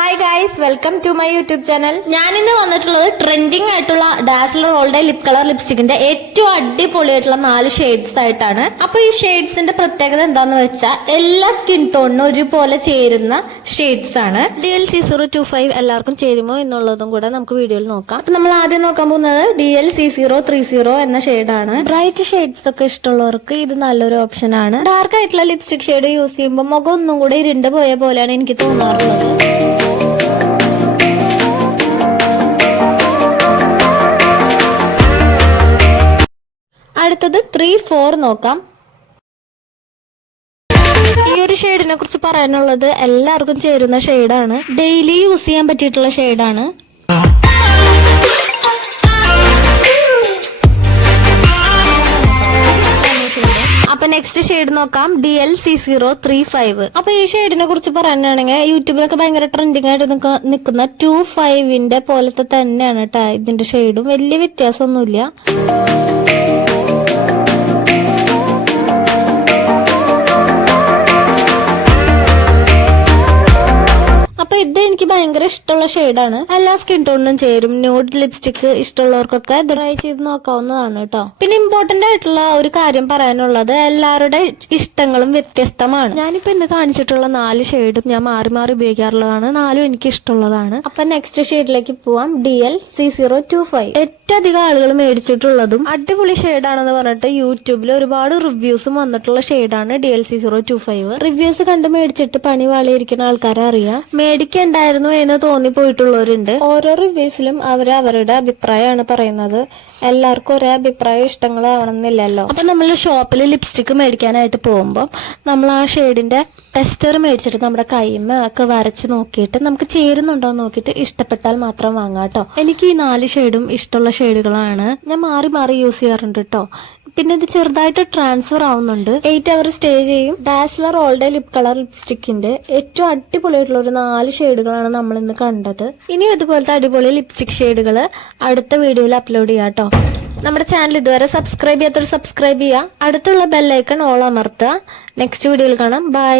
Hi guys welcome to my YouTube channel ഞാൻ ഇന്ന് വന്നിട്ടുള്ളത് ട്രെൻഡിങ് ആയിട്ടുള്ള ഡാസ്ലർ റോളുടെ ലിപ് കളർ ലിപ്സ്റ്റിക്കിന്റെ ഏറ്റവും അടിപൊളിയായിട്ടുള്ള നാല് ഷെയ്ഡ്സ് ആയിട്ടാണ്. അപ്പൊ ഈ ഷെയ്ഡ്സിന്റെ പ്രത്യേകത എന്താന്ന് വെച്ചാൽ എല്ലാ സ്കിൻ ടോണിനും ഒരുപോലെ ചേരുന്ന ഷെയ്ഡ്സ് ആണ്. D L C zero two five എല്ലാവർക്കും ചേരുമോ എന്നുള്ളതും കൂടെ നമുക്ക് വീഡിയോയിൽ നോക്കാം. അപ്പൊ നമ്മൾ ആദ്യം നോക്കാൻ പോകുന്നത് D L C zero three zero എന്ന ഷെയ്ഡാണ് ബ്രൈറ്റ് ഷെയ്ഡ്സ് ഒക്കെ ഇഷ്ടമുള്ളവർക്ക് ഇത് നല്ലൊരു ഓപ്ഷൻ ആണ്. ഡാർക്ക് ആയിട്ടുള്ള ലിപ്സ്റ്റിക് ഷെയ്ഡ് യൂസ് ചെയ്യുമ്പോൾ മുഖം ഒന്നും കൂടെ ഇരുണ്ട് പോയ പോലെയാണ് എനിക്ക് തോന്നാറുള്ളത്. അടുത്തത് ത്രീ ഫോർ നോക്കാം. ഈ ഒരു ഷെയ്ഡിനെ കുറിച്ച് പറയാനുള്ളത് എല്ലാവർക്കും ചേരുന്ന ഷെയ്ഡാണ് ഡെയിലി യൂസ് ചെയ്യാൻ പറ്റിയിട്ടുള്ള ഷെയ്ഡാണ് അപ്പൊ നെക്സ്റ്റ് ഷെയ്ഡ് നോക്കാം. D L C zero three five അപ്പൊ ഈ ഷെയ്ഡിനെ കുറിച്ച് പറയാനാണെങ്കിൽ യൂട്യൂബിലൊക്കെ ഭയങ്കര ട്രെൻഡിങ് ആയിട്ട് നിൽക്കുന്ന ടു ഫൈവിന്റെ പോലത്തെ തന്നെയാണ് കേട്ടോ ഇതിന്റെ ഷെയ്ഡും വലിയ വ്യത്യാസമൊന്നുമില്ല. ഭയങ്കര ഇഷ്ടമുള്ള ഷെയ്ഡാണ് എല്ലാ സ്കിൻ ടോണിനും ചേരും. ന്യൂഡ് ലിപ്സ്റ്റിക് ഇഷ്ടമുള്ളവർക്കൊക്കെ ട്രൈ ചെയ്ത് നോക്കാവുന്നതാണ് കേട്ടോ. പിന്നെ ഇമ്പോർട്ടന്റ് ആയിട്ടുള്ള ഒരു കാര്യം പറയാനുള്ളത് എല്ലാവരുടെ ഇഷ്ടങ്ങളും വ്യത്യസ്തമാണ്. ഞാനിപ്പോ ഇന്ന് കാണിച്ചിട്ടുള്ള നാല് ഷെയ്ഡും ഞാൻ മാറി മാറി ഉപയോഗിക്കാറുള്ളതാണ്. നാലും എനിക്ക് ഇഷ്ടമുള്ളതാണ്. അപ്പൊ നെക്സ്റ്റ് ഷെയ്ഡിലേക്ക് പോവാം. D L C zero two five അധികം ആളുകൾ മേടിച്ചിട്ടുള്ളതും അടിപൊളി ഷെയ്ഡാണെന്ന് പറഞ്ഞിട്ട് യൂട്യൂബിൽ ഒരുപാട് റിവ്യൂസും വന്നിട്ടുള്ള ഷെയ്ഡാണ് D L C zero two five reviews കണ്ട് മേടിച്ചിട്ട് പണി വാളിയിരിക്കുന്ന ആൾക്കാരെ അറിയാം. മേടിക്കണ്ടായിരുന്നു എന്ന് തോന്നിപ്പോയിട്ടുള്ളവരുണ്ട് ഓരോ റിവ്യൂസിലും അവർ അവരുടെ അഭിപ്രായമാണ് പറയുന്നത്. എല്ലാവർക്കും ഒരേ അഭിപ്രായം ഇഷ്ടങ്ങളാവണമെന്നില്ലല്ലോ. അപ്പൊ നമ്മൾ ഷോപ്പിൽ ലിപ്സ്റ്റിക് മേടിക്കാനായിട്ട് പോകുമ്പോൾ നമ്മൾ ആ ഷെയ്ഡിന്റെ ടെസ്റ്റർ മേടിച്ചിട്ട് നമ്മുടെ കൈമ ഒക്കെ വരച്ച് നോക്കിയിട്ട് നമുക്ക് ചേരുന്നുണ്ടോ നോക്കിയിട്ട് ഇഷ്ടപ്പെട്ടാൽ മാത്രം വാങ്ങാം കേട്ടോ. എനിക്ക് ഈ നാല് ഷെയ്ഡും ഇഷ്ടമുള്ള ഷെയ്ഡുകളാണ് ഞാൻ മാറി മാറി യൂസ് ചെയ്യാറുണ്ട് കേട്ടോ. പിന്നെ ഇത് ചെറുതായിട്ട് ട്രാൻസ്ഫർ ആവുന്നുണ്ട്. എയ്റ്റ് അവർ സ്റ്റേ ചെയ്യും. Dazzler all day lip colour ലിപ്സ്റ്റിക്കിന്റെ ഏറ്റവും അടിപൊളിയായിട്ടുള്ള ഒരു നാല് ഷെയ്ഡുകളാണ് നമ്മൾ ഇന്ന് കണ്ടത്. ഇനി ഇതുപോലത്തെ അടിപൊളി ലിപ്സ്റ്റിക് ഷെയ്ഡുകൾ അടുത്ത വീഡിയോയിൽ അപ്ലോഡ് ചെയ്യാം കേട്ടോ. നമ്മുടെ ചാനൽ ഇതുവരെ സബ്സ്ക്രൈബ് ചെയ്യാത്തവർ സബ്സ്ക്രൈബ് ചെയ്യുക. അടുത്തുള്ള ബെല്ലൈക്കൺ ഓൾ അമർത്തുക. നെക്സ്റ്റ് വീഡിയോയിൽ കാണാം. ബൈ